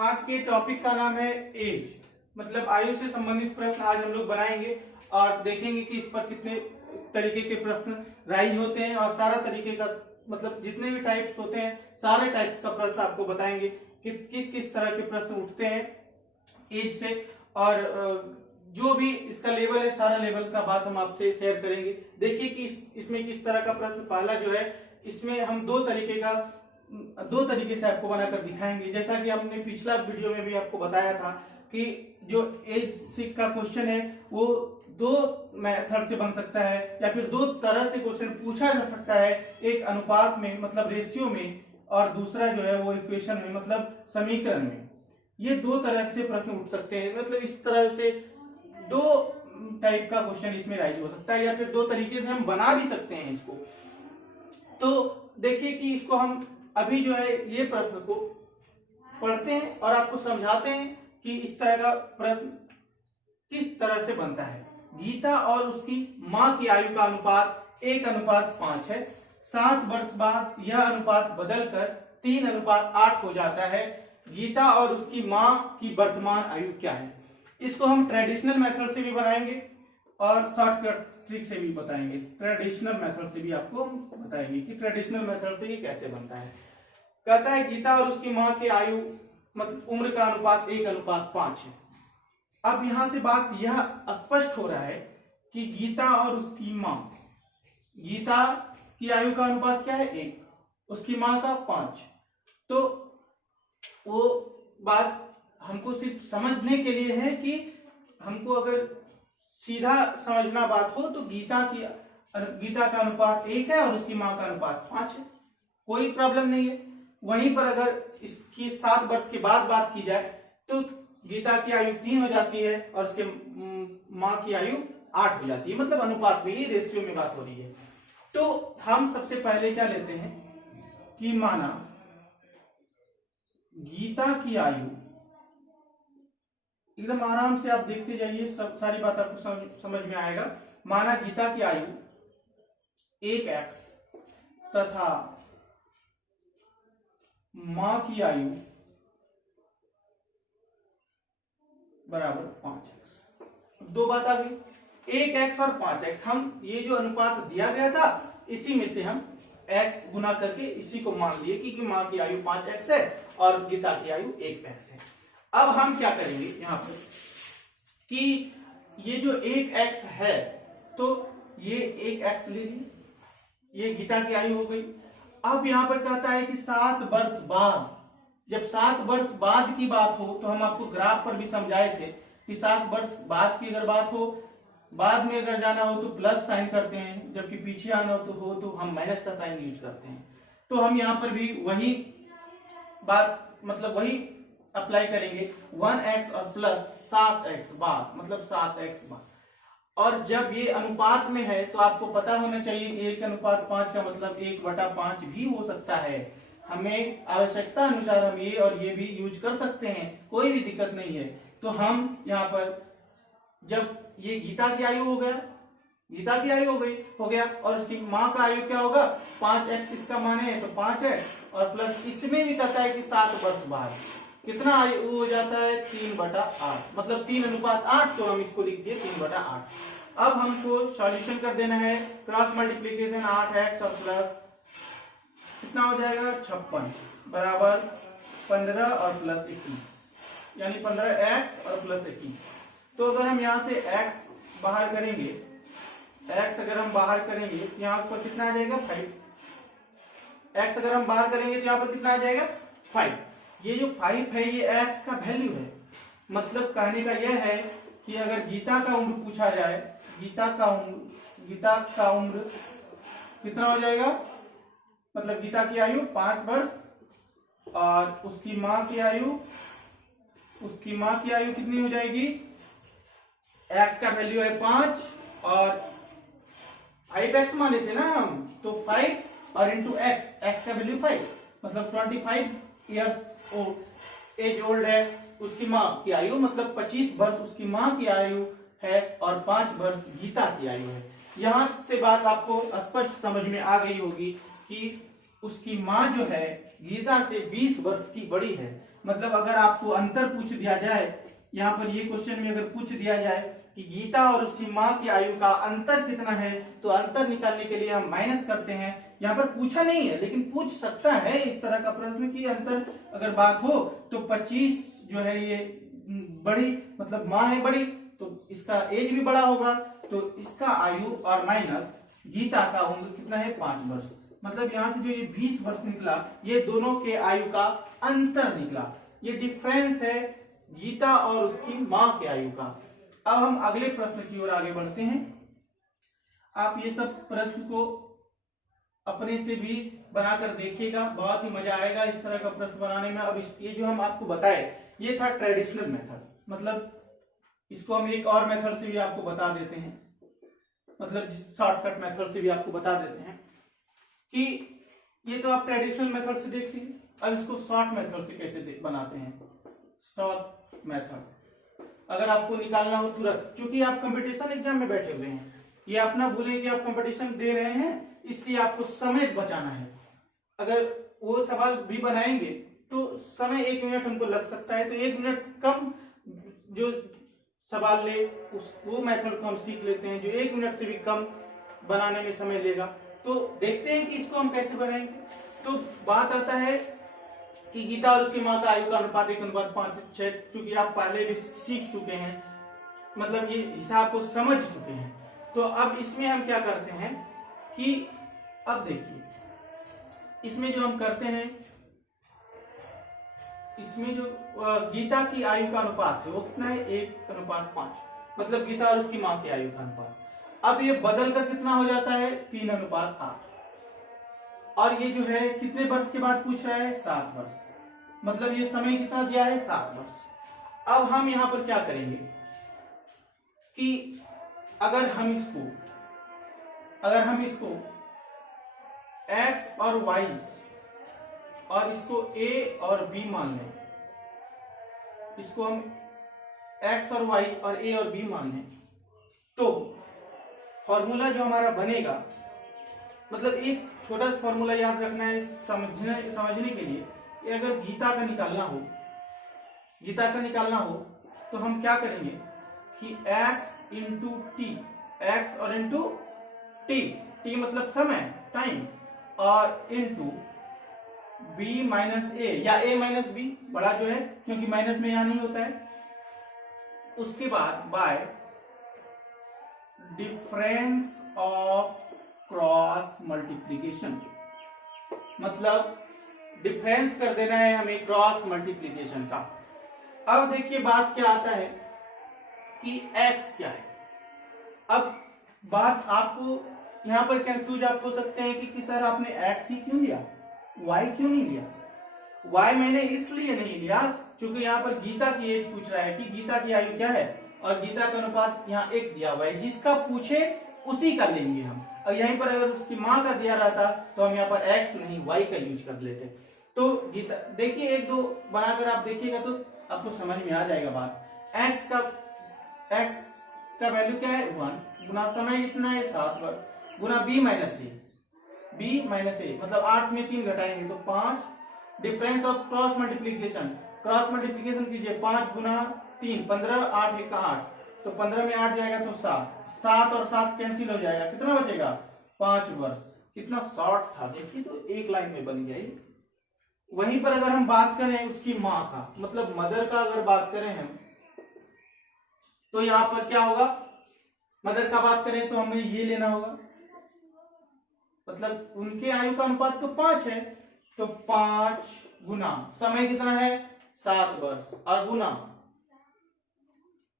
आज के टॉपिक का नाम है एज, मतलब आयु से संबंधित प्रश्न आज हम लोग बनाएंगे और देखेंगे कि इस पर कितने तरीके के प्रश्न राइज होते हैं और सारा तरीके का मतलब जितने भी टाइप्स होते हैं सारे टाइप्स का प्रश्न आपको बताएंगे कि किस किस तरह के प्रश्न उठते हैं एज से, और जो भी इसका लेवल है सारा लेवल का बात हम आपसे शेयर करेंगे। देखिए कि इसमें किस तरह का प्रश्न पहला जो है इसमें हम दो तरीके से आपको बनाकर दिखाएंगे। जैसा कि हमने पिछला वीडियो में भी आपको बताया था कि जो एज का क्वेश्चन है वो दो मेथड से बन सकता है या फिर दो तरह से क्वेश्चन पूछा जा सकता है, एक अनुपात में मतलब रेशियो में और दूसरा जो है वो इक्वेशन में मतलब समीकरण में। ये दो तरह से प्रश्न उठ सकते हैं, मतलब इस तरह से दो टाइप का क्वेश्चन इसमें राइज हो सकता है या फिर दो तरीके से हम बना भी सकते हैं इसको। तो देखिए कि इसको हम अभी जो है ये प्रश्न को पढ़ते हैं और आपको समझाते हैं कि इस तरह का प्रश्न किस तरह से बनता है। गीता और उसकी मां की आयु का अनुपात 1:5 है। 7 वर्ष बाद यह अनुपात बदलकर 3:8 हो जाता है। गीता और उसकी मां की वर्तमान आयु क्या है। इसको हम ट्रेडिशनल मेथड से भी बनाएंगे और शॉर्टकट ट्रिक से भी बताएंगे। ट्रेडिशनल मेथड से भी आपको बताएंगे कि ट्रेडिशनल मेथड से ये कैसे बनता है। कहता है गीता और उसकी मां की आयु मतलब उम्र का अनुपात 1:5 है। अब यहां से बात यह स्पष्ट हो रहा है कि गीता और उसकी मां, गीता की आयु का अनुपात क्या है 1, उसकी मां का 5। तो वो बात हमको सिर्फ समझने के लिए है कि हमको अगर सीधा समझना बात हो तो गीता का अनुपात 1 है और उसकी मां का अनुपात 5 है, कोई प्रॉब्लम नहीं है। वहीं पर अगर इसकी 7 वर्ष के बाद बात की जाए तो गीता की आयु 3 हो जाती है और उसके मां की आयु 8 हो जाती है, मतलब अनुपात में, ये रेशियो में बात हो रही है। तो हम सबसे पहले क्या लेते हैं कि माना गीता की आयु, एकदम आराम से आप देखते जाइए, सब सारी बात आपको समझ में आएगा। माना गीता की आयु 1x तथा मां की आयु बराबर 5x। दो बात आ गई, 1x और 5x। हम ये जो अनुपात दिया गया था इसी में से हम x गुना करके इसी को मान लिए कि मां की आयु 5x है और गीता की आयु 1x है। अब हम क्या करेंगे यहां पर कि ये जो 1x है तो ये 1x ले लिए, ये गीता की आयु हो गई। अब यहां पर कहता है कि 7 वर्ष बाद, जब 7 वर्ष बाद की बात हो तो हम आपको ग्राफ पर भी समझाए थे कि 7 वर्ष बाद की अगर बात हो, बाद में अगर जाना हो तो प्लस साइन करते हैं, जबकि पीछे आना हो तो हम माइनस का साइन यूज करते हैं। तो हम यहाँ पर भी वही बात मतलब वही अप्लाई करेंगे, 1x और प्लस 7x बाद मतलब 7x बाद। और जब ये अनुपात में है तो आपको पता होना चाहिए 1:5 का मतलब 1/5 भी हो सकता है। हमें आवश्यकता अनुसार हम ये और ये भी यूज कर सकते हैं, कोई भी दिक्कत नहीं है। तो हम यहाँ पर जब ये गीता की आयु हो गया, गीता की आयु हो गया और उसकी मां का आयु क्या होगा 5x, इसका माने है तो 5 है और प्लस इसमें भी कहता है कि 7 वर्ष बाद कितना आयु हो जाता है 3/8 मतलब 3:8। तो हम इसको लिख दिए 3/8। अब हमको सॉल्यूशन कर देना है, क्रॉस मल्टीप्लीकेशन 8x और प्लस कितना हो जाएगा 56 बराबर 15 और प्लस 21 यानी 15x और प्लस 21। तो अगर हम यहाँ से x बाहर करेंगे, x अगर हम बाहर करेंगे तो यहाँ पर कितना आ जाएगा 5। x अगर हम बाहर करेंगे तो यहाँ पर कितना आ जाएगा 5। ये जो 5 है ये x का वैल्यू है। मतलब कहने का यह है कि अगर गीता का उम्र पूछा जाए, गीता का उम्र कितना हो जाएगा, मतलब गीता की आयु 5 वर्ष और उसकी मां की आयु कितनी हो जाएगी, x का वैल्यू है 5 और 5x माने थे ना हम, तो 5 और इंटू x का वैल्यू 5 मतलब 25 ईयर्स एज ओल्ड है उसकी मां की आयु, मतलब 25 वर्ष उसकी मां की आयु है और 5 वर्ष गीता की आयु है। यहां से बात आपको स्पष्ट समझ में आ गई होगी कि उसकी माँ जो है गीता से 20 वर्ष की बड़ी है। मतलब अगर आपको अंतर पूछ दिया जाए, यहाँ पर ये क्वेश्चन में अगर पूछ दिया जाए कि गीता और उसकी माँ की आयु का अंतर कितना है, तो अंतर निकालने के लिए हम माइनस करते हैं। यहाँ पर पूछा नहीं है लेकिन पूछ सकता है इस तरह का प्रश्न कि अंतर अगर बात हो तो 25 जो है ये बड़ी, मतलब माँ है बड़ी तो इसका एज भी बड़ा होगा, तो इसका आयु और माइनस गीता का उम्र कितना है 5 वर्ष। मतलब यहाँ से जो ये 20 वर्ष निकला, ये दोनों के आयु का अंतर निकला, ये डिफरेंस है गीता और उसकी माँ के आयु का। अब हम अगले प्रश्न की ओर आगे बढ़ते हैं। आप ये सब प्रश्न को अपने से भी बनाकर देखिएगा, बहुत ही मजा आएगा इस तरह का प्रश्न बनाने में। अब ये जो हम आपको बताए ये था ट्रेडिशनल मेथड, मतलब इसको हम एक और मेथड से भी आपको बता देते हैं, मतलब शॉर्टकट मेथड से भी आपको बता देते हैं कि ये तो आप ट्रेडिशनल मेथड से देख लीजिए। अब इसको शॉर्ट मेथड से कैसे बनाते हैं। शॉर्ट मेथड अगर आपको निकालना हो तुरंत, क्योंकि आप कंपटीशन एग्जाम में बैठे हुए हैं, ये आप ना भूलें कि आप कंपटीशन दे रहे हैं, इसलिए आपको समय बचाना है। अगर वो सवाल भी बनाएंगे तो समय 1 मिनट हमको लग सकता है, तो 1 मिनट कम जो सवाल ले उस वो मेथड को हम सीख लेते हैं जो 1 मिनट से भी कम बनाने में समय लेगा। तो देखते हैं कि इसको हम कैसे बनाएंगे। तो बात आता है कि गीता और उसकी माँ का आयु का अनुपात 1:5, क्योंकि आप पहले भी सीख चुके हैं, मतलब ये हिसाब को समझ चुके हैं। तो अब इसमें हम क्या करते हैं कि अब देखिए इसमें जो हम करते हैं, इसमें जो गीता की आयु का अनुपात है वो कितना है 1:5, मतलब गीता और उसकी माँ की आयु का अनुपात। अब ये बदल कर कितना हो जाता है 3:8, और ये जो है कितने वर्ष के बाद पूछ रहा है 7 वर्ष, मतलब ये समय कितना दिया है 7 वर्ष। अब हम यहां पर क्या करेंगे कि अगर हम इसको x और y और इसको a और b मान लें, इसको हम x और y और a और b मान लें, तो फॉर्मूला जो हमारा बनेगा, मतलब एक छोटा सा फॉर्मूला याद रखना है समझने के लिए कि अगर गीता का निकालना हो तो हम क्या करेंगे कि x इंटू टी, x और इंटू टी मतलब समय टाइम, और इंटू b माइनस ए या a माइनस बी, बड़ा जो है क्योंकि माइनस में यहां नहीं होता है, उसके बाद bye difference of cross multiplication, मतलब डिफरेंस कर देना है हमें क्रॉस मल्टीप्लीकेशन का। अब देखिए बात क्या आता है कि x क्या है। अब बात आपको यहां पर कंफ्यूज आप हो सकते हैं कि सर आपने x ही क्यों लिया, y क्यों नहीं लिया। y मैंने इसलिए नहीं लिया क्योंकि यहाँ पर गीता की एज पूछ रहा है कि गीता की आयु क्या है, और गीता का अनुपात यहाँ 1 दिया हुआ है, जिसका पूछे उसी का लेंगे हम। और यहीं पर अगर उसकी माँ का दिया रहता तो हम यहाँ पर x नहीं y का यूज कर लेते। तो गीता देखिए 1-2 बनाकर आप देखिएगा तो आपको समझ में आ जाएगा बात। x का वैल्यू क्या है 1, गुना समय कितना है 7 वर्ष, गुना b माइनस ए, मतलब 8 में 3 घटाएंगे तो 5, डिफरेंस ऑफ क्रॉस मल्टीप्लीकेशन कीजिए, 5 गुना 3 15, 8 1 8, तो 15 में 8 जाएगा तो 7 और 7 कैंसिल हो जाएगा, कितना बचेगा 5 वर्ष। कितना शॉर्ट था देखिए, तो एक लाइन में बन गया। वहीं पर अगर हम बात करें उसकी माँ का, मतलब मदर का अगर बात करें हम, तो यहां पर क्या होगा, मदर का बात करें तो हमें ये लेना होगा, मतलब उनके आयु का अनुपात तो 5 है, तो 5 गुना समय कितना है 7 वर्ष, और गुना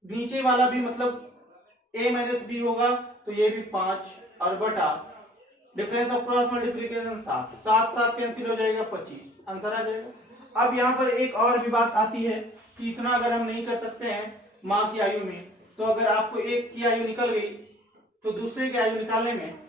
नीचे वाला भी मतलब a माइनस बी होगा तो ये भी 5, और बटा difference of cross multiplication 7 cancel हो जाएगा 25, आंसर आ जाएगा। अब यहाँ पर एक और भी बात आती है कि इतना अगर हम नहीं कर सकते हैं माँ की आयु में, तो अगर आपको एक की आयु निकल गई तो दूसरे की आयु निकालने में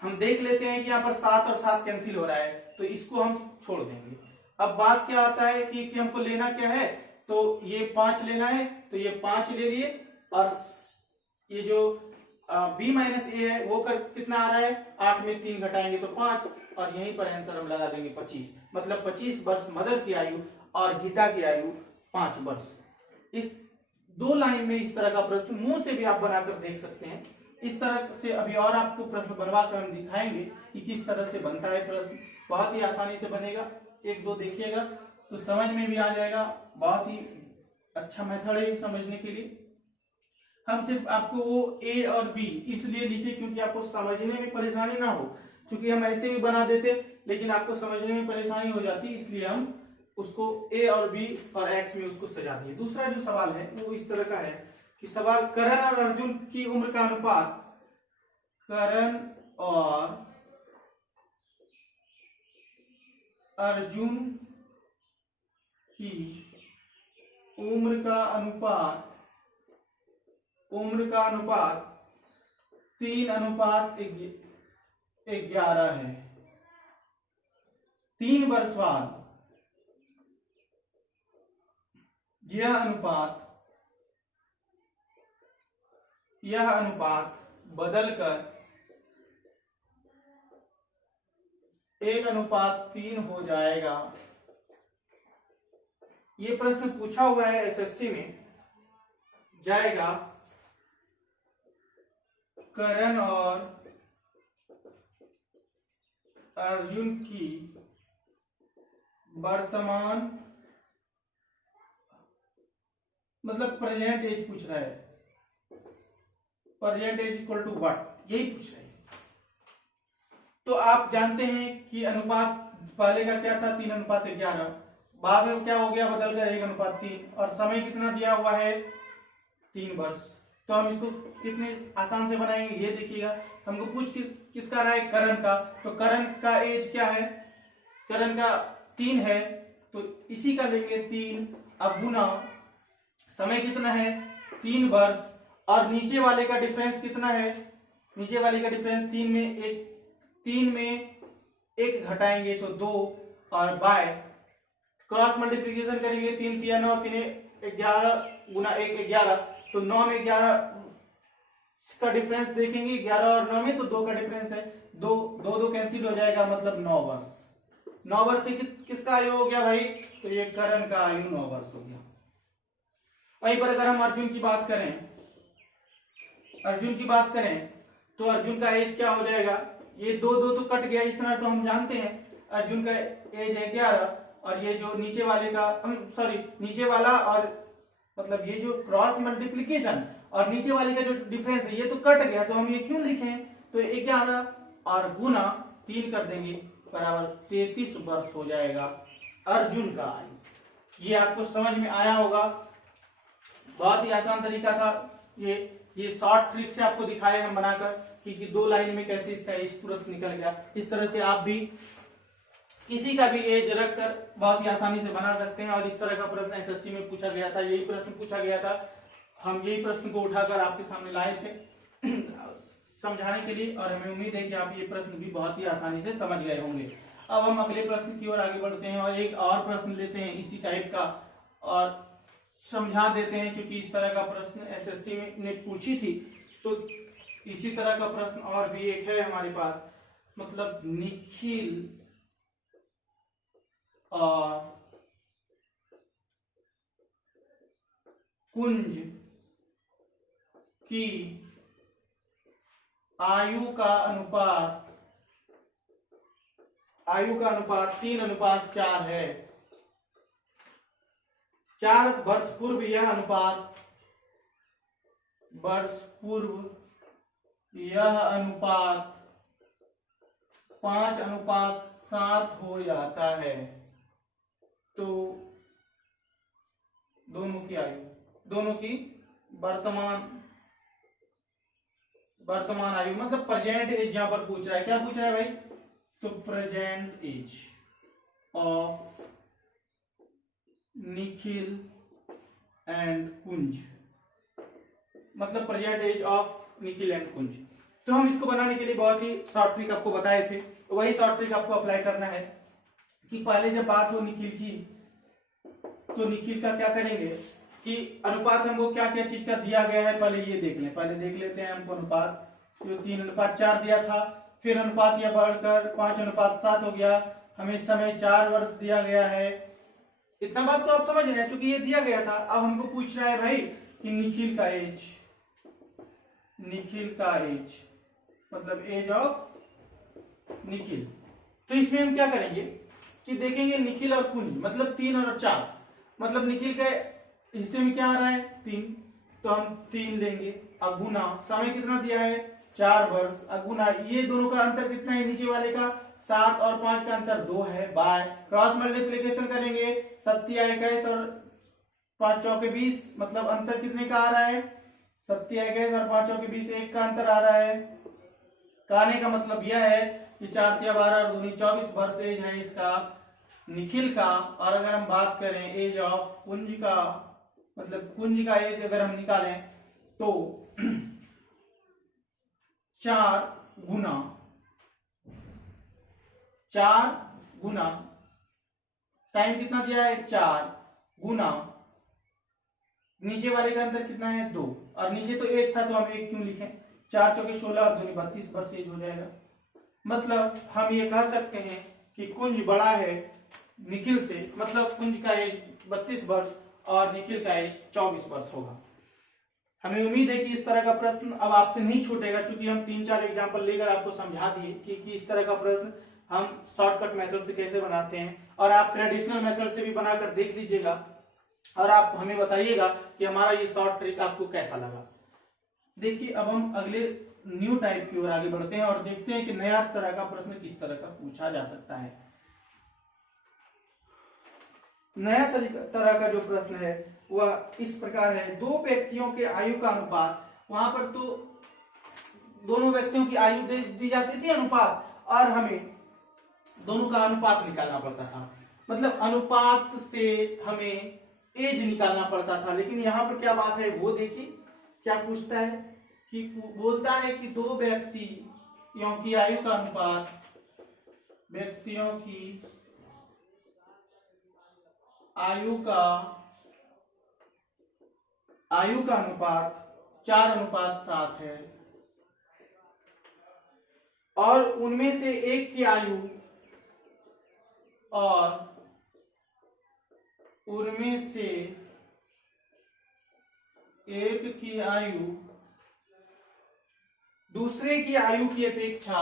हम देख लेते हैं कि यहाँ पर 7 और 7 कैंसिल हो रहा है, तो इसको हम छोड़ देंगे। अब बात क्या आता है कि हमको लेना क्या है, तो ये 5 लेना है, तो ये 5 ले लिए, और ये जो b माइनस ए है वो कितना आ रहा है 8 में 3 घटाएंगे तो 5, और यहीं पर आंसर हम लगा देंगे 25। मतलब 25 वर्ष मदर की आयु और गीता की आयु 5 वर्ष। इस 2 लाइन में इस तरह का प्रश्न मुंह से भी आप बनाकर देख सकते हैं। इस तरह से अभी और आपको प्रश्न बनवा कर हम दिखाएंगे कि किस तरह से बनता है प्रश्न। बहुत ही आसानी से बनेगा, 1-2 देखिएगा तो समझ में भी आ जाएगा। बहुत ही अच्छा मेथड है समझने के लिए। हम सिर्फ आपको वो ए और बी इसलिए लिखे क्योंकि आपको समझने में परेशानी ना हो, क्योंकि हम ऐसे भी बना देते लेकिन आपको समझने में परेशानी हो जाती, इसलिए हम उसको ए और बी और एक्स में उसको सजा दिए। दूसरा जो सवाल है वो इस तरह का है कि सवाल करण और अर्जुन की उम्र का अनुपात, करण और अर्जुन की उम्र का अनुपात 3:11 है। 3 वर्ष बाद यह अनुपात बदलकर 1:3 हो जाएगा। ये प्रश्न पूछा हुआ है एसएससी में। जाएगा करण और अर्जुन की वर्तमान, मतलब प्रेजेंट एज पूछ रहा है, present age equal to what, यही पूछ रहे हैं। तो आप जानते हैं कि अनुपात पहले का क्या था 3:11, बाद में क्या हो गया बदलकर 1:3, और समय कितना दिया हुआ है 3 वर्ष। तो हम इसको कितने आसान से बनाएंगे ये देखिएगा। हमको पूछ किसका रहा है, करण का। तो करण का एज क्या है, करण का 3 है, तो इसी का लेंगे 3। अब गुना समय कितना है 3 वर्ष, और नीचे वाले का डिफरेंस कितना है, नीचे वाले का डिफरेंस 3 में 1 घटाएंगे तो 2, और बाय क्रॉस मल्टीप्लीकेशन करेंगे 3 3 9 3 11 गुना 1 11, तो 9 में 11 का डिफरेंस देखेंगे, 11 और 9 में तो 2 का डिफरेंस है, 2 कैंसिल हो जाएगा, मतलब 9 वर्ष। 9 वर्ष से किसका आयु हो गया भाई, तो ये करण का आयु 9 वर्ष हो गया। वहीं पर अगर हम अर्जुन की बात करें तो अर्जुन का एज क्या हो जाएगा, ये 2 तो कट गया, इतना तो हम जानते हैं। अर्जुन का एज है 11, और ये जो नीचे वाले का नीचे वाला, और मतलब ये जो क्रॉस मल्टीप्लीकेशन और नीचे वाले का जो डिफरेंस है ये तो कट गया, तो हम ये क्यों लिखें, तो 11 और गुना 3 कर देंगे बराबर 33 वर्ष हो जाएगा अर्जुन का आयु। ये आपको समझ में आया होगा। बहुत ही आसान तरीका था ये शॉर्ट ट्रिक से आपको दिखाए हम बनाकर कि 2 लाइन में कैसे इसका एज तुरंत निकल गया। इस तरह से आप भी किसी का भी एज रखकर बहुत ही आसानी से बना सकते हैं। और इस तरह का प्रश्न एसएससी में पूछा गया था, यही प्रश्न पूछा गया था, हम यही प्रश्न को उठाकर आपके सामने लाए थे समझाने के लिए, और हमें उम्मीद है कि आप ये प्रश्न भी बहुत ही आसानी से समझ गए होंगे। अब हम अगले प्रश्न की ओर आगे बढ़ते हैं और एक और प्रश्न लेते हैं इसी टाइप का और समझा देते हैं, क्योंकि इस तरह का प्रश्न एसएससी ने पूछी थी। तो इसी तरह का प्रश्न और भी एक है हमारे पास, मतलब निखिल और कुंज की आयु का अनुपात 3:4 है। 4 वर्ष पूर्व यह अनुपात 5:7 हो जाता है। तो दोनों की वर्तमान आयु, मतलब प्रेजेंट एज यहां पर पूछ रहा है। क्या पूछ रहा है भाई, तो present age of Nikhil and Kunj, मतलब present age of Nikhil and Kunj. तो हम इसको बनाने के लिए बहुत ही शॉर्ट ट्रिक आपको बताए थे, तो वही शॉर्ट ट्रिक आपको अप्लाई करना है कि पहले जब बात हो निखिल की, तो निखिल का क्या करेंगे कि अनुपात हमको क्या क्या चीज का दिया गया है पहले ये देख लें। पहले देख लेते हैं हमको अनुपात, तो 3:4 दिया था, फिर अनुपात यह बढ़कर 5:7 हो गया। हमें समय 4 वर्ष दिया गया है। इतना बात तो आप समझ रहे हैं, क्योंकि ये दिया गया था। अब हमको पूछ रहा है भाई कि निखिल का एज, निखिल का एज मतलब एज ऑफ निखिल। तो इसमें हम क्या करेंगे कि देखेंगे निखिल और कुंज मतलब 3 और 4, मतलब निखिल के हिस्से में क्या आ रहा है 3, तो हम 3 लेंगे। अब गुना समय कितना दिया है 4 वर्ष, अब गुना ये दोनों का अंतर कितना है नीचे वाले का 7 और 5 का अंतर 2 है, बाय क्रॉस मल्टीप्लिकेशन करेंगे 7 21 और 5 चौके 20, मतलब अंतर कितने का आ रहा है 7 21 और 5 चौके 20, 1 का अंतर आ रहा है। कहने का मतलब यह है कि 4 तिया 12 और 2 24 वर्ष एज है इसका निखिल का। और अगर हम बात करें एज ऑफ कुंज का, मतलब कुंज का एज अगर हम निकालें तो 4 गुना टाइम कितना दिया है 4 गुना नीचे वाले का अंतर कितना है 2, और नीचे तो 1 था तो हम 1 क्यों लिखें, 4 चौके 16 और 2 32 वर्ष एज हो जाएगा। मतलब हम ये कह सकते हैं कि कुंज बड़ा है निखिल से, मतलब कुंज का एज 32 वर्ष और निखिल का एज 24 वर्ष होगा। हमें उम्मीद है कि इस तरह का प्रश्न अब आपसे नहीं छूटेगा, क्योंकि हम 3-4 एग्जाम्पल लेकर आपको समझा दिए कि इस तरह का प्रश्न हम शॉर्टकट मेथड से कैसे बनाते हैं, और आप ट्रेडिशनल मेथड से भी बनाकर देख लीजिएगा और आप हमें बताइएगा कि हमारा ये शॉर्ट ट्रिक आपको कैसा लगा। देखिए अब हम अगले न्यू टाइप की ओर आगे बढ़ते हैं और देखते हैं कि नया तरह का प्रश्न किस तरह का पूछा जा सकता है। नया तरह का जो प्रश्न है वह इस प्रकार है, 2 व्यक्तियों के आयु का अनुपात। वहां पर तो दोनों व्यक्तियों की आयु दी जाती थी अनुपात, और हमें दोनों का अनुपात निकालना पड़ता था, मतलब अनुपात से हमें एज निकालना पड़ता था। लेकिन यहाँ पर क्या बात है वो देखिए क्या पूछता है कि बोलता है कि 2 व्यक्तियों की आयु का अनुपात, व्यक्तियों की आयु का अनुपात 4:7 है, और उनमें से एक की आयु दूसरे की आयु की अपेक्षा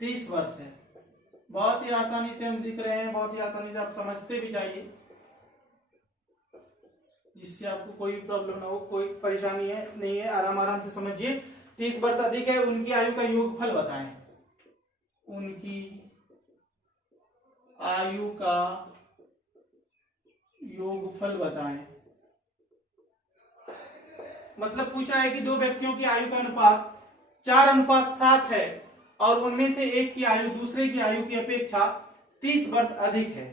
30 वर्ष है। बहुत ही आसानी से हम दिख रहे हैं, बहुत ही आसानी से आप समझते भी जाइए, जिससे आपको कोई भी प्रॉब्लम ना हो, कोई परेशानी है नहीं है, आराम से समझिए। 30 वर्ष अधिक है, उनकी आयु का योगफल बताएं, उनकी आयु का योगफल बताएं। मतलब पूछ रहा है कि 2 व्यक्तियों की आयु का अनुपात 4:7 है, और उनमें से एक की आयु दूसरे की आयु की अपेक्षा 30 वर्ष अधिक है,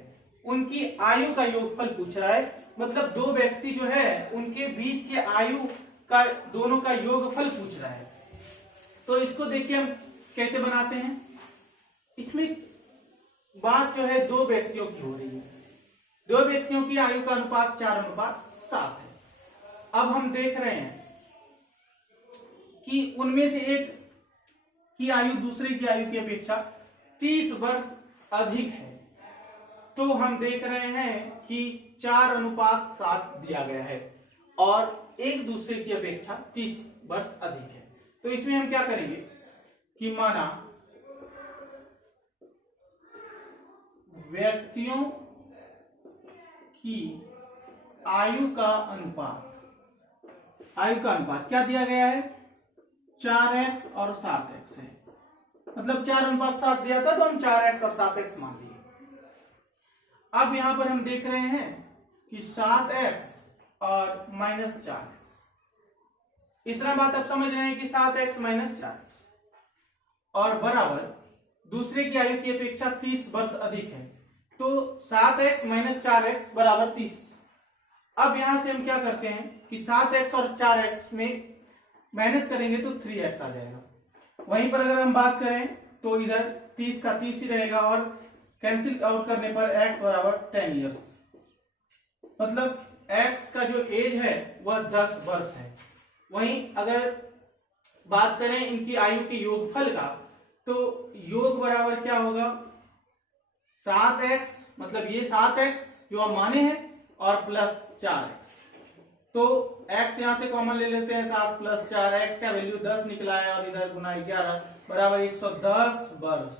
उनकी आयु का योगफल पूछ रहा है। मतलब 2 व्यक्ति जो है उनके बीच के आयु का दोनों का योगफल पूछ रहा है। तो इसको देखिए हम कैसे बनाते हैं। इसमें बात जो है 2 व्यक्तियों की हो रही है, 2 व्यक्तियों की आयु का अनुपात 4:7 है। अब हम देख रहे हैं कि उनमें से एक की आयु दूसरे की आयु की अपेक्षा 30 वर्ष अधिक है, तो हम देख रहे हैं कि 4:7 दिया गया है और एक दूसरे की अपेक्षा 30 वर्ष अधिक है। तो इसमें हम क्या करेंगे कि माना व्यक्तियों की आयु का अनुपात क्या दिया गया है 4x और 7x है, मतलब 4:7 दिया था तो हम 4x और 7x मान लिए। अब यहां पर हम देख रहे हैं कि 7x और -4x, इतना बात आप समझ रहे हैं कि 7x - 4x और बराबर दूसरे की आयु की अपेक्षा 30 वर्ष अधिक है, तो 7x - 4x बराबर 30। अब यहां से हम क्या करते हैं कि 7x और 4x में माइनस करेंगे तो 3x आ जाएगा। वहीं पर अगर हम बात करें तो इधर 30 का 30 ही रहेगा, और कैंसिल आउट करने पर x बराबर 10 ईयर्स मतलब x का जो एज है वह 10 वर्ष है। वहीं अगर बात करें इनकी आयु के योगफल का, तो योग बराबर क्या होगा, 7x, मतलब ये 7x जो हम माने हैं और प्लस 4x। तो x यहां से कॉमन ले लेते हैं, 7 प्लस 4, x का वैल्यू 10 निकला है और इधर गुना 11 बराबर 110 वर्ष।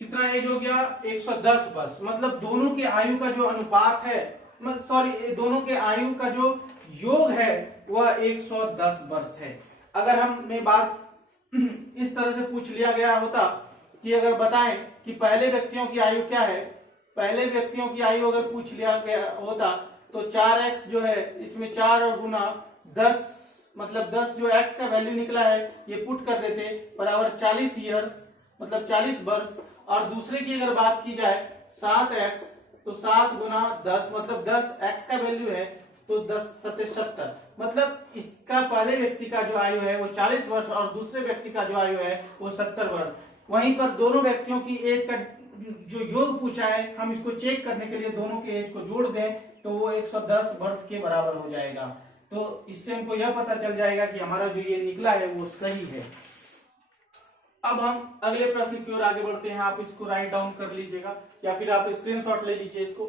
कितना एज हो गया, 110 वर्ष। मतलब दोनों के आयु का जो अनुपात है, सॉरी, दोनों के आयु का जो योग है वह 110 वर्ष है। अगर हमने बात इस तरह से पूछ लिया गया होता कि अगर बताएं कि पहले व्यक्तियों की आयु क्या है, पहले व्यक्तियों की आयु अगर पूछ लिया गया होता तो 4x जो है इसमें 4 और गुना 10, मतलब 10 जो x का वैल्यू निकला है ये पुट कर देते बराबर 40 ईयर्स, मतलब 40 वर्ष। और दूसरे की अगर बात की जाए 7x, तो 7 गुना 10 मतलब 10 x का वैल्यू है तो 10 7 70, मतलब इसका पहले व्यक्ति का जो आयु है वो 40 वर्ष और दूसरे व्यक्ति का जो आयु है वो 70 वर्ष। वहीं पर दोनों व्यक्तियों की एज का जो योग पूछा है, हम इसको चेक करने के लिए दोनों के एज को जोड़ दें तो वो 110 वर्ष के बराबर हो जाएगा। तो इससे हमको यह पता चल जाएगा कि हमारा जो ये निकला है वो सही है। अब हम अगले प्रश्न की ओर आगे बढ़ते हैं। आप इसको राइट डाउन कर लीजिएगा या फिर आप स्क्रीनशॉट ले लीजिए इसको।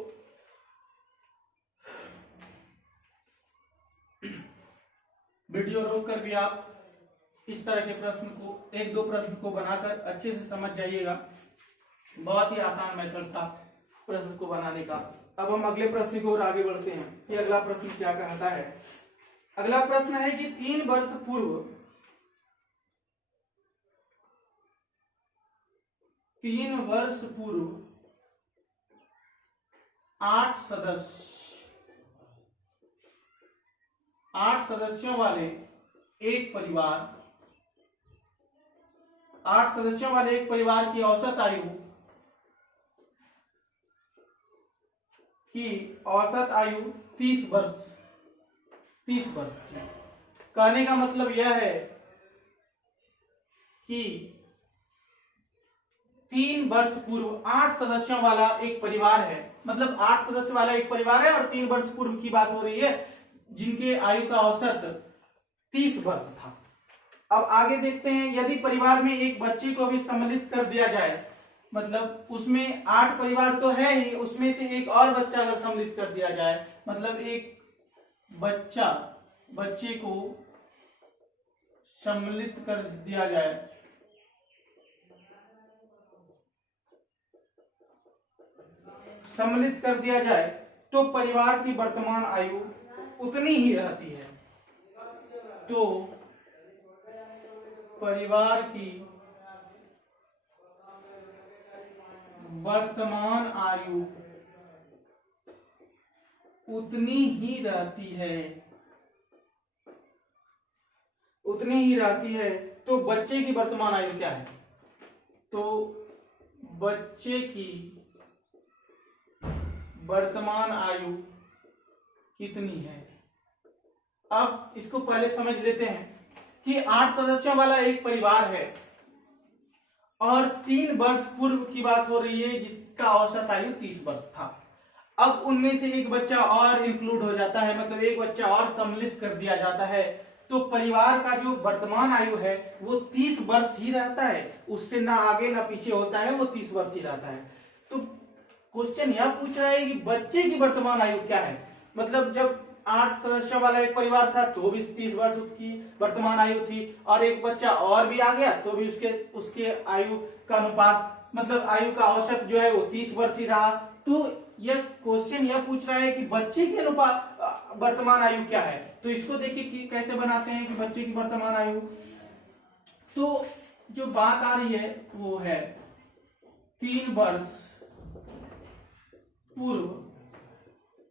वीडियो रोककर भी आप इस तरह के प्रश्न को, एक दो प्रश्न को बनाकर अच्छे से समझ जाइएगा। बहुत ही आसान मेथड था प्रश्न को बनाने का। अब हम अगले प्रश्न की ओर आगे बढ़ते हैं कि अगला प्रश्न क्या कहता है। अगला प्रश्न है कि 3 वर्ष पूर्व 8 सदस्यों वाले एक परिवार की औसत आयु 30 वर्ष थी। कहने का मतलब यह है कि 3 वर्ष पूर्व 8 सदस्यों वाला एक परिवार है, मतलब 8 सदस्य वाला एक परिवार है और 3 वर्ष पूर्व की बात हो रही है जिनके आयु का औसत 30 वर्ष था। अब आगे देखते हैं, यदि परिवार में एक बच्चे को भी सम्मिलित कर दिया जाए, मतलब उसमें 8 परिवार तो है ही, उसमें से एक और बच्चा अगर सम्मिलित कर दिया जाए, मतलब एक बच्चे को सम्मिलित कर दिया जाए तो परिवार की वर्तमान आयु उतनी ही रहती है। तो परिवार की वर्तमान आयु उतनी ही रहती है। तो बच्चे की वर्तमान आयु क्या है, तो बच्चे की वर्तमान आयु कितनी है। अब इसको पहले समझ लेते हैं कि 8 सदस्यों वाला एक परिवार है और 3 वर्ष पूर्व की बात हो रही है जिसका औसत आयु 30 वर्ष था। अब उनमें से एक बच्चा और इंक्लूड हो जाता है, मतलब एक बच्चा और सम्मिलित कर दिया जाता है, तो परिवार का जो वर्तमान आयु है वो 30 वर्ष ही रहता है, उससे ना आगे ना पीछे होता है, वो 30 वर्ष ही रहता है। तो क्वेश्चन यह पूछ रहा है कि बच्चे की वर्तमान आयु क्या है, मतलब जब 8 सदस्यों वाला एक परिवार था तो भी 30 वर्ष उसकी वर्तमान आयु थी और एक बच्चा और भी आ गया तो भी उसके आयु का अनुपात, मतलब आयु का औसत जो है वो 30 वर्ष ही रहा। तो यह क्वेश्चन यह पूछ रहा है कि बच्चे की अनुपात वर्तमान आयु क्या है। तो इसको देखिए कि कैसे बनाते हैं कि बच्चे की वर्तमान आयु। तो जो बात आ रही है वो है 3 वर्ष पूर्व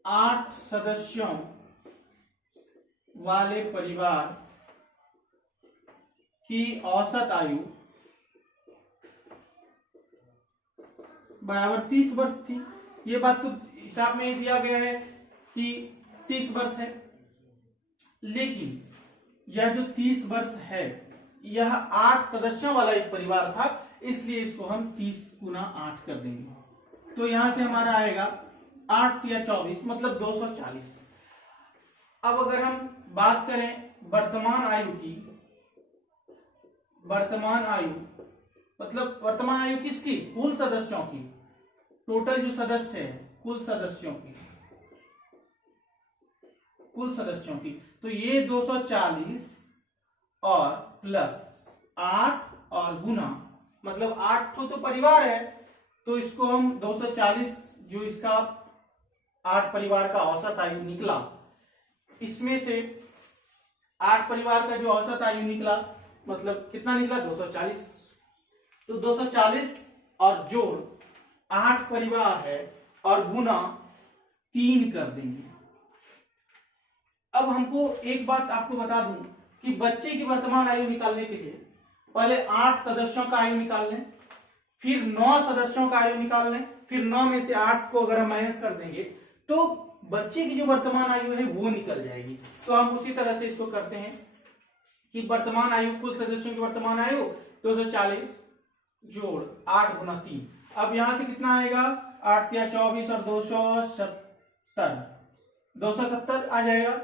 8 सदस्यों वाले परिवार की औसत आयु बराबर 30 वर्ष थी। ये बात तो हिसाब में ही दिया गया है कि 30 वर्ष है, लेकिन यह जो 30 वर्ष है यह 8 सदस्यों वाला एक परिवार था, इसलिए इसको हम 30 गुना 8 कर देंगे। तो यहां से हमारा आएगा 8 तिया 24 मतलब 240। अब अगर हम बात करें वर्तमान आयु की, वर्तमान आयु मतलब वर्तमान आयु किसकी? कुल सदस्यों की, टोटल जो सदस्य है कुल सदस्यों की, कुल सदस्यों की। तो ये 240 और प्लस 8 और गुना मतलब 8 तो परिवार है, तो इसको हम 240 जो इसका 8 परिवार का औसत आयु निकला, इसमें से 8 परिवार का जो औसत आयु निकला मतलब कितना निकला? 240। तो 240 और जोड़ 8 परिवार है और गुना 3 कर देंगे। अब हमको एक बात आपको बता दूं कि बच्चे की वर्तमान आयु निकालने के लिए पहले 8 सदस्यों का आयु निकाल लें, फिर 9 सदस्यों का आयु निकाल लें, फिर 9 में से 8 को अगर हम माइनस कर देंगे तो बच्चे की जो वर्तमान आयु है वो निकल जाएगी। तो हम उसी तरह से इसको करते हैं कि वर्तमान आयु कुल सदस्यों की वर्तमान आयु 240 जोड़ 8 गुना 3। अब यहां से कितना आएगा? 8 या 24 और 270, 270 आ जाएगा।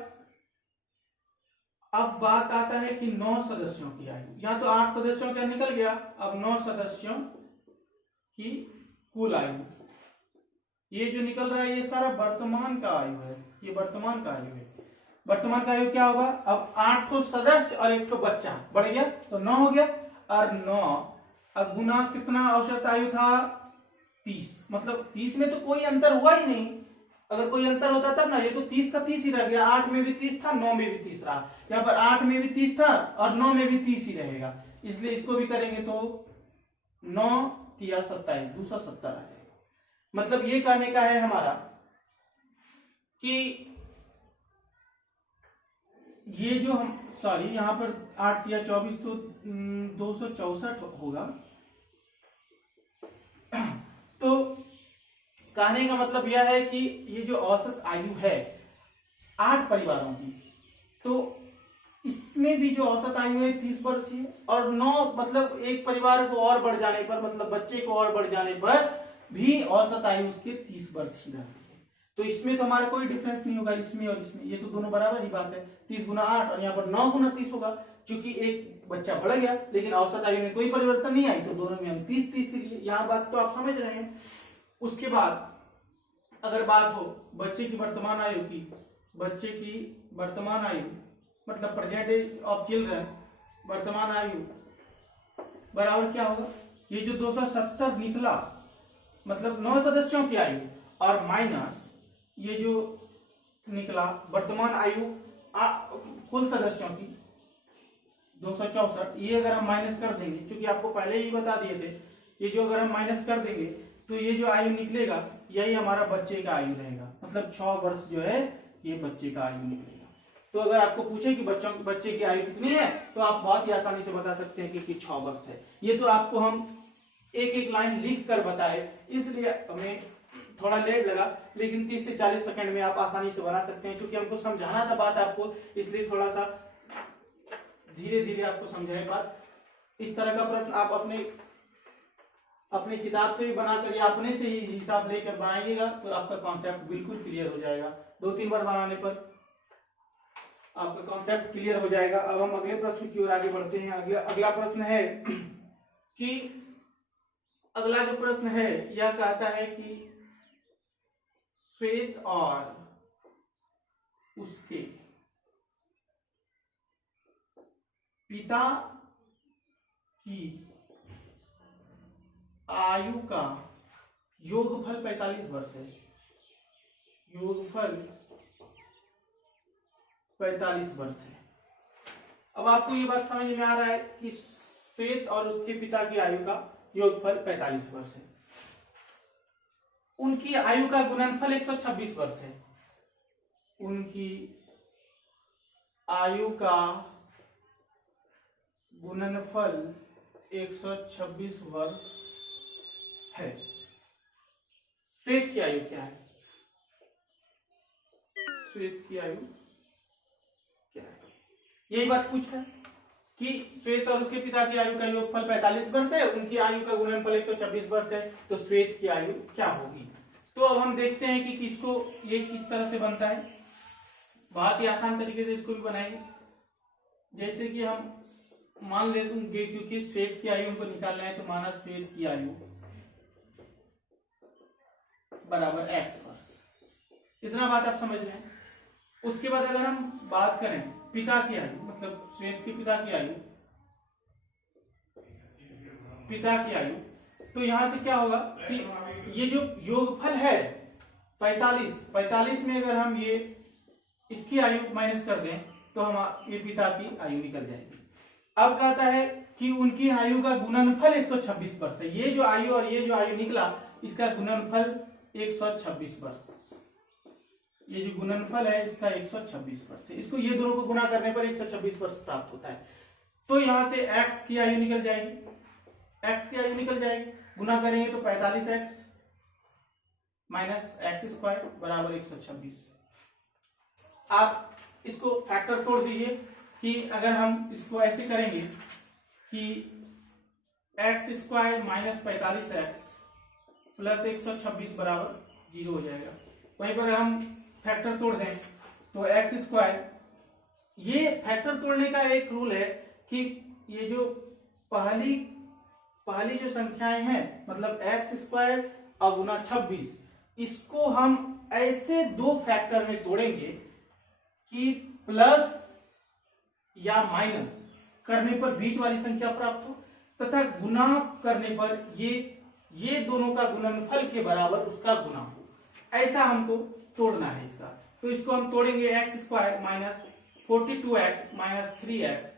अब बात आता है कि 9 सदस्यों की आयु, यहां तो 8 सदस्यों का निकल गया, अब 9 सदस्यों की कुल आयु, ये जो निकल रहा है ये सारा वर्तमान का आयु है, ये वर्तमान का आयु है। वर्तमान का आयु क्या होगा? अब 8 तो सदस्य और 1 तो बच्चा बढ़ गया तो 9 हो गया, और 9 अब गुना कितना औसत आयु था? 30, मतलब 30 में तो कोई अंतर हुआ ही नहीं, अगर कोई अंतर होता तब ना, ये तो 30 का 30 ही रह गया, 8 में भी 30 था 9 में भी 30 रहा, यहाँ पर 8 में भी 30 था और 9 में भी 30 ही रहेगा, इसलिए इसको भी करेंगे तो 9 तिया 27, 270 आ जाएगा। मतलब ये कहने का है हमारा कि ये जो हम सॉरी यहाँ पर 8 तिया 24 तो 264 होगा। तो कहने का मतलब यह है कि ये जो औसत आयु है 8 परिवारों की, तो इसमें भी जो औसत आयु है 30 वर्ष ही, और 9 मतलब एक परिवार को और बढ़ जाने पर, मतलब बच्चे को और बढ़ जाने पर भी औसत आयु उसके 30 वर्ष ही रहती है। तो इसमें तो हमारा कोई डिफरेंस नहीं होगा, इसमें और इसमें, ये तो दोनों बराबर ही बात है। 30 गुना 8 और यहाँ पर 9 गुना 30 होगा, क्योंकि एक बच्चा बढ़ गया लेकिन औसत आयु में कोई परिवर्तन नहीं आई, तो दोनों में हम 30 लिए, यहाँ बात तो आप समझ रहे हैं। उसके बाद अगर बात हो बच्चे की वर्तमान आयु की, बच्चे की वर्तमान आयु मतलब प्रेजेंट एज ऑफ चिल्ड्रन, वर्तमान आयु बराबर क्या होगा? ये जो 270 निकला मतलब 9 सदस्यों की आयु और माइनस ये जो निकला वर्तमान आयु कुल सदस्यों की 264, ये अगर हम माइनस कर देंगे, क्योंकि आपको पहले ही बता दिए थे, ये जो अगर हम माइनस कर देंगे तो ये जो आयु निकलेगा यही हमारा बच्चे का आयु रहेगा, मतलब 6 वर्ष जो है ये बच्चे का आयु निकलेगा। तो अगर आपको पूछे कि बच्चे की आयु कितनी है तो आप बहुत ही आसानी से बता सकते हैं कि 6 वर्ष है। ये तो आपको हम एक एक लाइन लिख कर बताए, इसलिए हमें थोड़ा लेट लगा, लेकिन 30 से 40 सेकंड में आप आसानी से बना सकते हैं। क्योंकि हमको समझाना था बात आपको, इसलिए थोड़ा सा धीरे धीरे आपको समझाए बात। इस तरह का प्रश्न आप अपने किताब से भी बनाकर या अपने से ही हिसाब लेकर बनाइएगा तो आपका कॉन्सेप्ट बिल्कुल क्लियर हो जाएगा। 2-3 बार बनाने पर आपका कॉन्सेप्ट क्लियर हो जाएगा। अब हम अगले प्रश्न की ओर आगे बढ़ते हैं। अगला प्रश्न है कि अगला जो प्रश्न है यह कहता है कि श्वेत और उसके पिता की आयु का योगफल 45 वर्ष है। योगफल 45 वर्ष है। अब आपको ये बात समझ में आ रहा है कि श्वेत और उसके पिता की आयु का योगफल 45 वर्ष है। उनकी आयु का गुणनफल 126 वर्ष है। उनकी आयु का गुणनफल 126 वर्ष है। श्वेत की आयु क्या है? श्वेत की आयु क्या है? यही बात पूछ रहा है कि श्वेत और उसके पिता की आयु का योगफल 45 वर्ष है, उनकी आयु का गुणनफल 126 वर्ष है, तो श्वेत की आयु क्या होगी? तो अब हम देखते हैं कि किसको ये किस तरह से बनता है। बहुत ही आसान तरीके से इसको भी बनाएंगे। जैसे कि हम मान लेंगे, क्योंकि श्वेत की आयु हमको निकालना है, तो माना श्वेत की आयु बराबर x वर्ष। इतना बात आप समझ रहे हैं। उसके बाद अगर हम बात करें पिता की आयु, मतलब श्वेत के पिता की आयु, तो यहां से क्या होगा कि ये जो योगफल है 45 में अगर हम ये इसकी आयु माइनस कर दें तो हम ये पिता की आयु निकल जाएगी। अब कहता है कि उनकी आयु का गुणनफल 126 वर्ष है। ये जो आयु और ये जो आयु निकला, इसका गुणनफल 126 वर्ष। ये जो गुणनफल है इसका 126 वर्ष है। इसको ये दोनों को गुना करने पर 126 वर्ष प्राप्त होता है। तो यहां से x की आयु निकल जाएगी, गुना करेंगे तो 45x माइनस एक्स स्क्वायर बराबर 126। आप इसको फैक्टर तोड़ दीजिए कि अगर हम इसको ऐसे करेंगे कि x square minus 45x plus 126 बराबर 0 हो जाएगा। वहीं पर हम फैक्टर तोड़ दें तो एक्स स्क्वायर, ये फैक्टर तोड़ने का एक रूल है कि ये जो पहली जो संख्याएं हैं, मतलब एक्स स्क्वायर और गुना 26, इसको हम ऐसे दो फैक्टर में तोड़ेंगे कि प्लस या माइनस करने पर बीच वाली संख्या प्राप्त हो, तथा गुना करने पर ये दोनों का गुणनफल के बराबर उसका गुना हो। ऐसा हमको तोड़ना है इसका। तो इसको हम तोड़ेंगे x square minus 42x minus 3x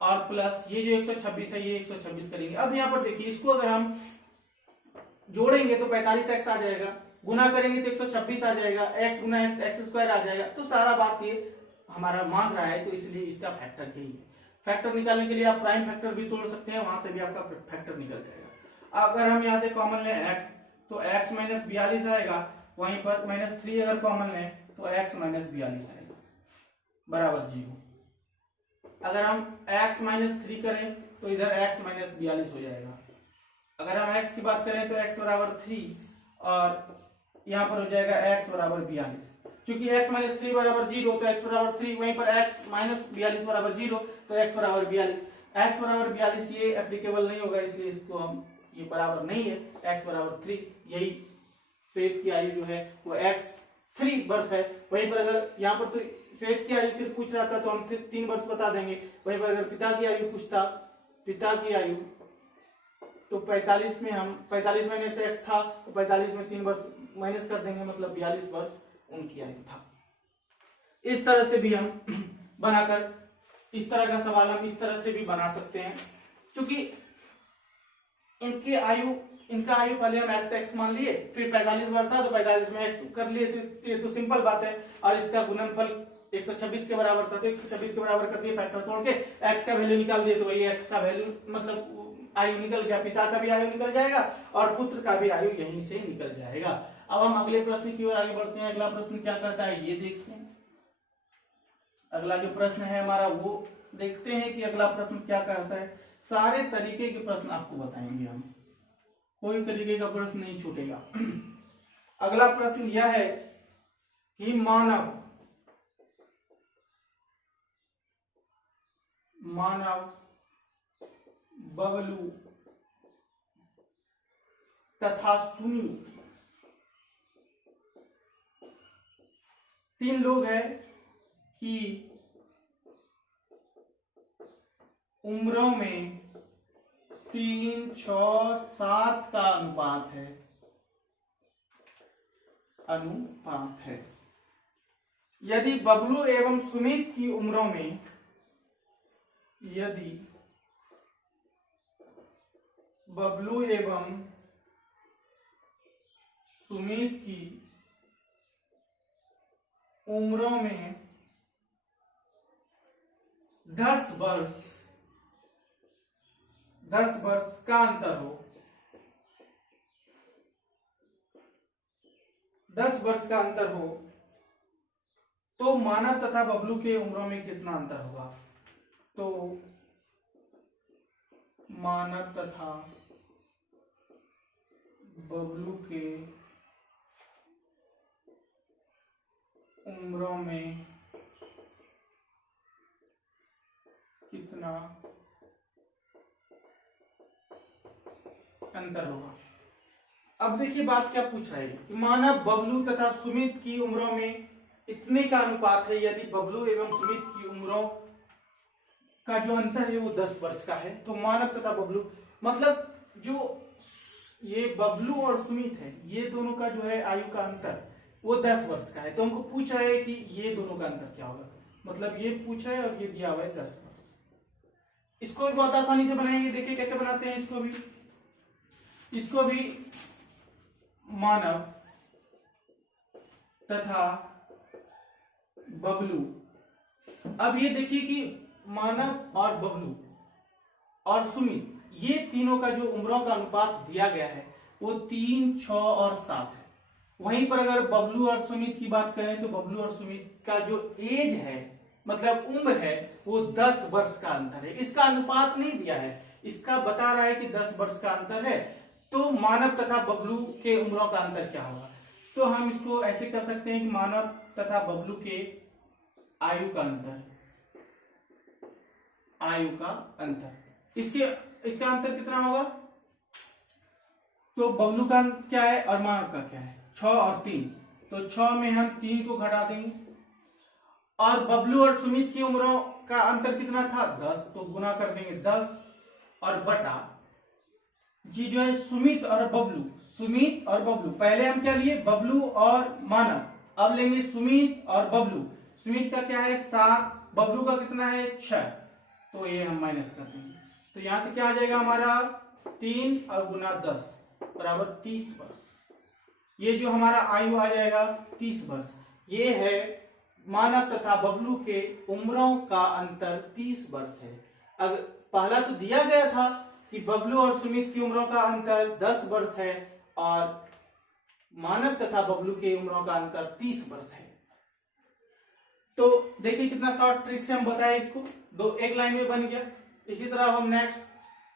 और प्लस ये जो 126 है ये 126 करेंगे। अब यहाँ पर देखिए, इसको अगर हम जोड़ेंगे तो 45x आ जाएगा, गुना करेंगे तो 126 आ जाएगा, x गुना एक्स स्क्वायर आ जाएगा। तो सारा बात ये हमारा मान रहा है, तो इसलिए इसका फैक्टर यही है। फैक्टर निकालने के लिए आप प्राइम फैक्टर भी तोड़ सकते हैं, वहां से भी आपका फैक्टर निकल जाएगा। अगर हम यहाँ से कॉमन लें x, तो x माइनस 42 आएगा, वहीं पर माइनस 3 अगर कॉमन लें तो x माइनस 42 आएगा बराबर 0। अगर हम x माइनस 3 करें तो इधर x माइनस 42 हो जाएगा। अगर हम x की बात करें तो x बराबर 3 और यहाँ पर हो जाएगा x बराबर 42। चूंकि x माइनस 3 बराबर 0 तो x बराबर 3, वहीं पर x माइनस 42 बराबर 0 तो x बराबर 42। x बराबर 42 ये एप्लीकेबल नहीं होगा, इसलिए इसको हम ये बराबर नहीं है। x बराबर 3, यही श्वेत की आयु जो है वो x 3 वर्ष है। वहीं पर अगर यहाँ पर तो श्वेत की आयु सिर्फ पूछ रहा था तो हम 3 वर्ष बता देंगे। वहीं पर अगर पिता की आयु पूछता, पिता की आयु, तो 45 में हम 45 माइनस x था तो 45 में 3 वर्ष माइनस कर देंगे, मतलब 42 वर्ष उनकी आयु था। इस तरह से भी हम बनाकर, इस तरह का सवाल हम इस तरह से भी बना सकते हैं। क्योंकि इनका आयु पहले हम x मान लिए, फिर 45 वर्ष था तो 45 में x कर लिए, तो सिंपल बात है। और इसका गुणनफल 126 के बराबर था तो 126 के बराबर कर दिए, फैक्टर तोड़ के x का वैल्यू निकाल दिए, तो वही x का वैल्यू मतलब आयु निकल गया। पिता का भी आयु निकल जाएगा और पुत्र का भी आयु यहीं से निकल जाएगा। अब हम अगले प्रश्न की ओर आगे बढ़ते हैं। अगला प्रश्न क्या कहता है ये देखते हैं। अगला जो प्रश्न है हमारा वो देखते हैं कि अगला प्रश्न क्या कहता है। सारे तरीके के प्रश्न आपको बताएंगे हम, कोई तरीके का प्रश्न नहीं छूटेगा। अगला प्रश्न यह है कि मानव बबलू तथा सुनी, 3 लोग हैं कि उम्रों में 3, 6, 7 का अनुपात है। यदि बबलू एवं सुमित की उम्रों में, यदि बबलू एवं सुमित की उम्रों में 10 वर्ष का अंतर हो, 10 वर्ष का अंतर हो, तो मानव तथा बबलू के उम्रों में कितना अंतर होगा। तो मानव तथा बबलू के उम्रों में कितना अंतर होगा। अब देखिए बात क्या पूछ रहा है कि माना बबलू तथा सुमित की उम्रों में इतने का अनुपात है, यदि बबलू एवं सुमित की उम्रों का जो अंतर है वो 10 वर्ष का है, तो मानव तथा बबलू मतलब जो ये बबलू और सुमित है, ये दोनों का जो है आयु का अंतर वो 10 वर्ष का है। तो हमको पूछ रहा है कि ये दोनों का अंतर क्या होगा, मतलब ये पूछ रहा है और ये दिया हुआ है 10 वर्ष। इसको भी बहुत आसानी से बनाएंगे, देखिए कैसे बनाते हैं इसको भी मानव तथा बबलू। अब ये देखिए कि मानव और बबलू और सुमित ये तीनों का जो उम्रों का अनुपात दिया गया है वो 3, 6 और 7 है। वहीं पर अगर बबलू और सुमित की बात करें तो बबलू और सुमित का जो एज है मतलब उम्र है वो 10 वर्ष का अंतर है। इसका अनुपात नहीं दिया है, इसका बता रहा है कि 10 वर्ष का अंतर है। तो मानव तथा बबलू के उम्रों का अंतर क्या होगा, तो हम इसको ऐसे कर सकते हैं कि मानव तथा बबलू के आयु का अंतर इसका अंतर कितना होगा, तो बबलू का क्या है और मानव का क्या है, 6 और 3। तो 6 में हम 3 को घटा देंगे और बबलू और सुमित की उम्रों का अंतर कितना था 10, तो गुना कर देंगे 10 और बटा जी जो है सुमित और बबलू। पहले हम क्या लिए बबलू और मानव, अब लेंगे सुमित और बबलू। सुमित का क्या है 7, बबलू का कितना है 6, तो ये हम माइनस कर देंगे। तो यहां से क्या आ जाएगा हमारा 3 और गुना 10 बराबर 30 वर्ष। ये जो हमारा आयु आ जाएगा 30 वर्ष। ये है मानव तथा बबलू के उम्रों का अंतर 30 वर्ष है। अगर पहला तो दिया गया था कि बबलू और सुमित की उम्रों का अंतर 10 वर्ष है और मानव तथा बबलू के उम्रों का अंतर 30 वर्ष है। तो देखिए कितना शॉर्ट ट्रिक से हम बताए इसको, एक लाइन में बन गया। इसी तरह हम नेक्स्ट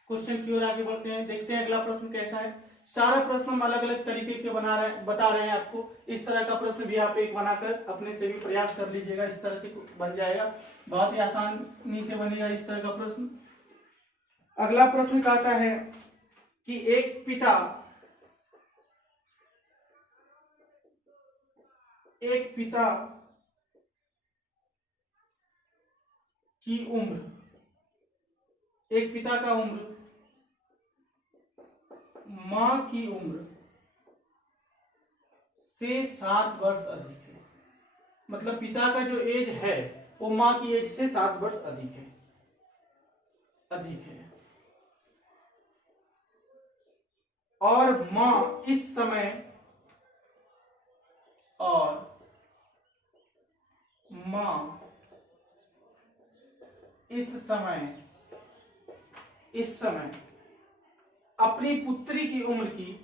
क्वेश्चन की ओर आगे बढ़ते हैं, देखते हैं अगला प्रश्न कैसा है। सारा प्रश्न हम अलग अलग तरीके के बता रहे हैं आपको। इस तरह का प्रश्न भी आप एक बनाकर अपने से भी प्रयास कर लीजिएगा, इस तरह से बन जाएगा, बहुत ही आसानी से बनेगा इस तरह का प्रश्न। अगला प्रश्न कहता है कि एक पिता की उम्र, एक पिता का उम्र मां की उम्र से 7 वर्ष अधिक है। मतलब पिता का जो एज है वो मां की एज से 7 वर्ष अधिक है। और मां इस समय अपनी पुत्री की उम्र की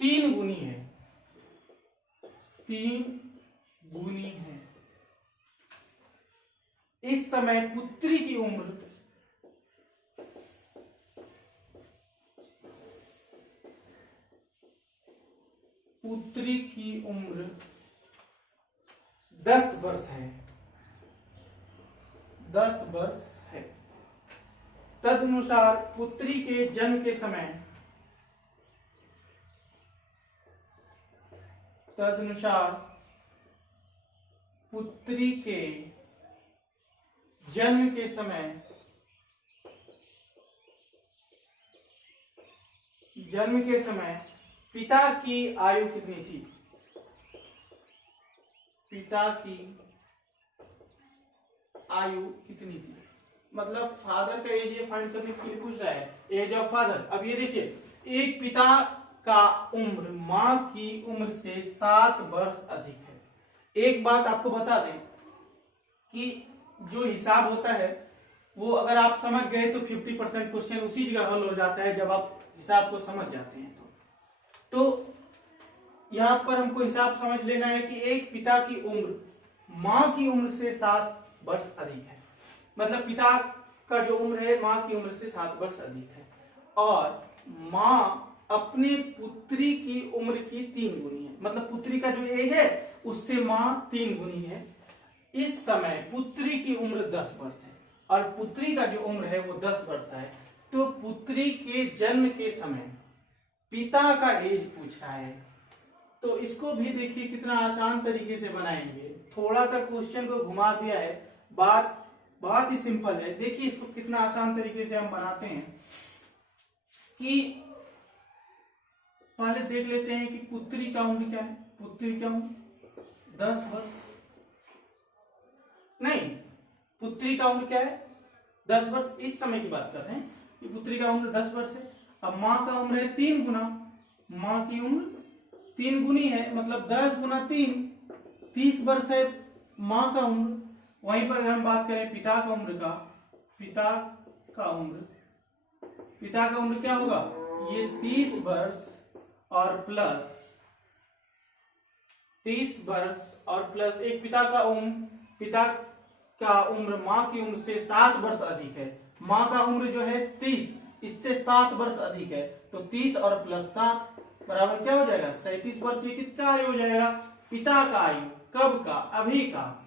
3 गुनी है। इस समय पुत्री की उम्र 10 वर्ष है। तदनुसार पुत्री के जन्म के समय पिता की आयु कितनी थी? मतलब फादर का एज ये फाइंड करने के लिए पूछ रहा है, एज ऑफ फादर। अब ये देखिए एक पिता का उम्र मां की उम्र से 7 वर्ष अधिक है। एक बात आपको बता दें कि जो हिसाब होता है वो अगर आप समझ गए तो 50% क्वेश्चन उसी जगह हल हो जाता है जब आप हिसाब को समझ जाते हैं। तो यहां पर हमको हिसाब समझ लेना है कि एक पिता की उम्र मां की उम्र से 7 वर्ष अधिक है। मतलब पिता का जो उम्र है माँ की उम्र से 7 वर्ष अधिक है और माँ अपने पुत्री की उम्र की 3 गुनी है, मतलब पुत्री का जो एज है उससे माँ 3 गुनी है। इस समय पुत्री की उम्र 10 वर्ष है और पुत्री का जो उम्र है वो 10 वर्ष है। तो पुत्री के जन्म के समय पिता का एज पूछा है। तो इसको भी देखिए कितना आसान तरीके से बनाएंगे, थोड़ा सा क्वेश्चन को घुमा दिया है, बात बहुत ही सिंपल है। देखिए इसको कितना आसान तरीके से हम बनाते हैं कि पहले देख लेते हैं कि पुत्री का उम्र क्या है। पुत्री का उम्र 10 वर्ष, नहीं, पुत्री का उम्र क्या है 10 वर्ष। इस समय की बात कर रहे हैं कि पुत्री का उम्र 10 वर्ष है। अब माँ का उम्र है 3 गुना, माँ की उम्र 3 गुनी है, मतलब 10 गुना 3 30 वर्ष है माँ का उम्र। वहीं पर हम बात करें पिता का उम्र का, पिता का उम्र क्या होगा, ये 30 वर्ष और प्लस 30 वर्ष और प्लस एक पिता का उम्र माँ की उम्र से 7 वर्ष अधिक है। माँ का उम्र जो है 30, इससे 7 वर्ष अधिक है, तो 30 और प्लस 7 बराबर क्या हो जाएगा 37 वर्ष। ये किसका आयु हो जाएगा, पिता का आयु। कब का, अभी का,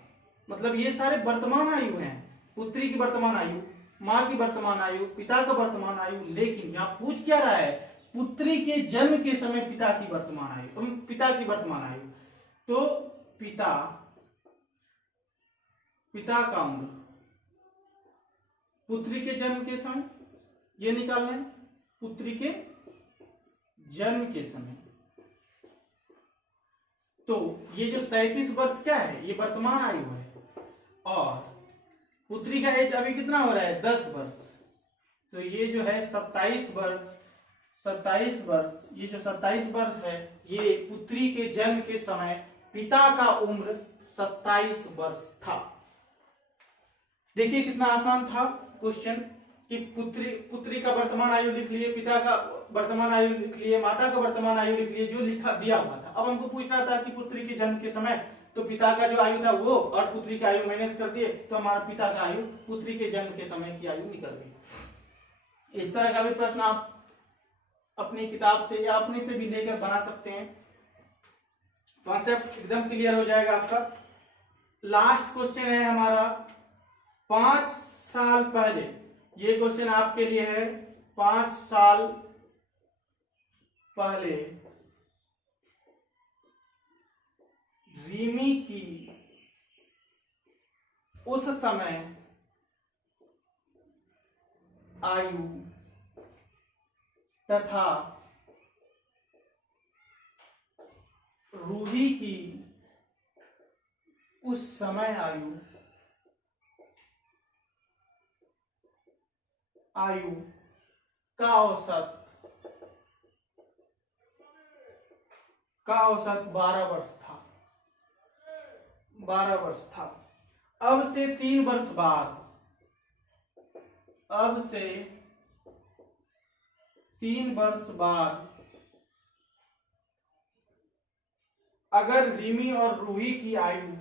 मतलब ये सारे वर्तमान आयु हैं। पुत्री की वर्तमान आयु, माँ की वर्तमान आयु, पिता का वर्तमान आयु। लेकिन यहाँ पूछ क्या रहा है, पुत्री के जन्म के समय पिता की वर्तमान आयु। तो पिता का उम्र पुत्री के जन्म के समय ये निकालना है, पुत्री के जन्म के समय। तो ये जो 37 वर्ष क्या है, ये वर्तमान आयु है और पुत्री का एज अभी कितना हो रहा है 10 वर्ष, तो ये जो है 27 वर्ष। ये जो 27 वर्ष है ये पुत्री के जन्म के समय पिता का उम्र 27 वर्ष था। देखिए कितना आसान था क्वेश्चन कि पुत्री का वर्तमान आयु लिख लिए, पिता का वर्तमान आयु लिख लिए, माता का वर्तमान आयु लिख लिए, जो लिखा दिया हुआ था। अब हमको पूछ रहा था कि पुत्री के जन्म के समय, तो पिता का जो आयु था वो और पुत्री का आयु माइनस कर दिए, तो हमारा पिता का आयु पुत्री के जन्म के समय की आयु निकल गई। इस तरह का भी प्रश्न आप अपनी किताब से या अपने से भी लेकर बना सकते हैं, कॉन्सेप्ट एकदम क्लियर हो जाएगा आपका। लास्ट क्वेश्चन है हमारा 5 साल पहले, ये क्वेश्चन आपके लिए है। 5 साल पहले रिमी की उस समय आयु तथा रूही की उस समय आयु का औसत 12 वर्ष था। अब से 3 वर्ष बाद अगर रिमी और रूही की आयु,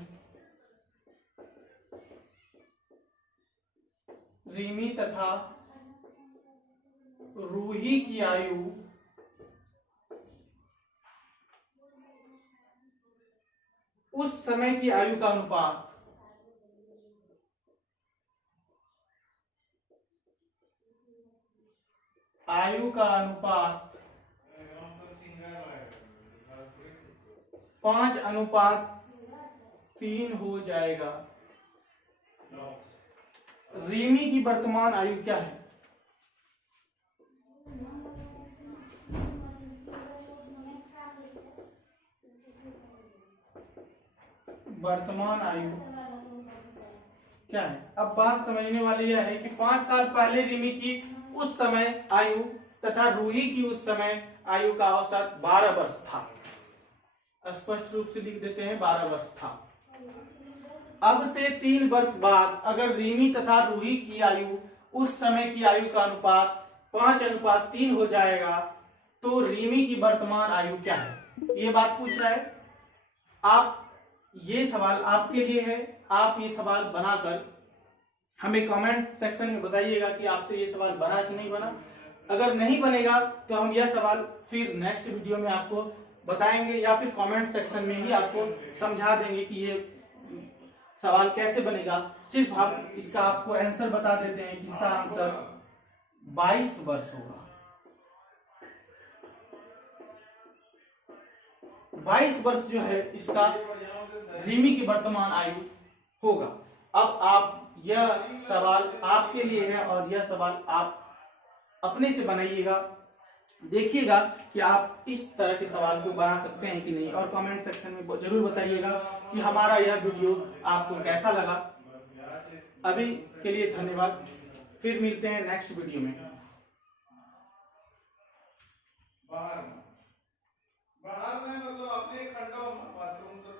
रिमी तथा रूही की आयु उस समय की आयु का अनुपात आयु का अनुपात 5:3 हो जाएगा। रिमी की वर्तमान आयु क्या है? वर्तमान आयु क्या है? अब बात समझने वाली यह है कि 5 साल पहले रिमी की उस समय आयु तथा रूही की उस समय आयु का औसत 12 वर्ष था। स्पष्ट रूप से लिख देते हैं 12 वर्ष था। अब से 3 वर्ष बाद अगर रिमी तथा रूही की आयु उस समय की आयु का अनुपात 5:3 हो जाएगा तो रिमी की वर्तमान आयु क्या है? ये बात पूछ रहा है। आप ये सवाल आपके लिए है, आप ये सवाल बनाकर हमें कमेंट सेक्शन में बताइएगा कि आपसे ये सवाल बना कि नहीं बना। अगर नहीं बनेगा तो हम यह सवाल फिर नेक्स्ट वीडियो में आपको बताएंगे या फिर कमेंट सेक्शन में ही आपको समझा देंगे कि ये सवाल कैसे बनेगा। सिर्फ हम इसका आपको आंसर बता देते हैं कि इसका आंसर 22 वर्ष होगा। 22 वर्ष जो है इसका रिमी की वर्तमान आयु होगा। अब आप यह सवाल आपके लिए है और यह सवाल आप अपने से बनाइएगा, देखिएगा कि आप इस तरह के सवाल को बना सकते हैं कि नहीं, और कमेंट सेक्शन में जरूर बताइएगा कि हमारा यह वीडियो आपको कैसा लगा। अभी के लिए धन्यवाद, फिर मिलते हैं नेक्स्ट वीडियो में। बाहर नहीं मतलब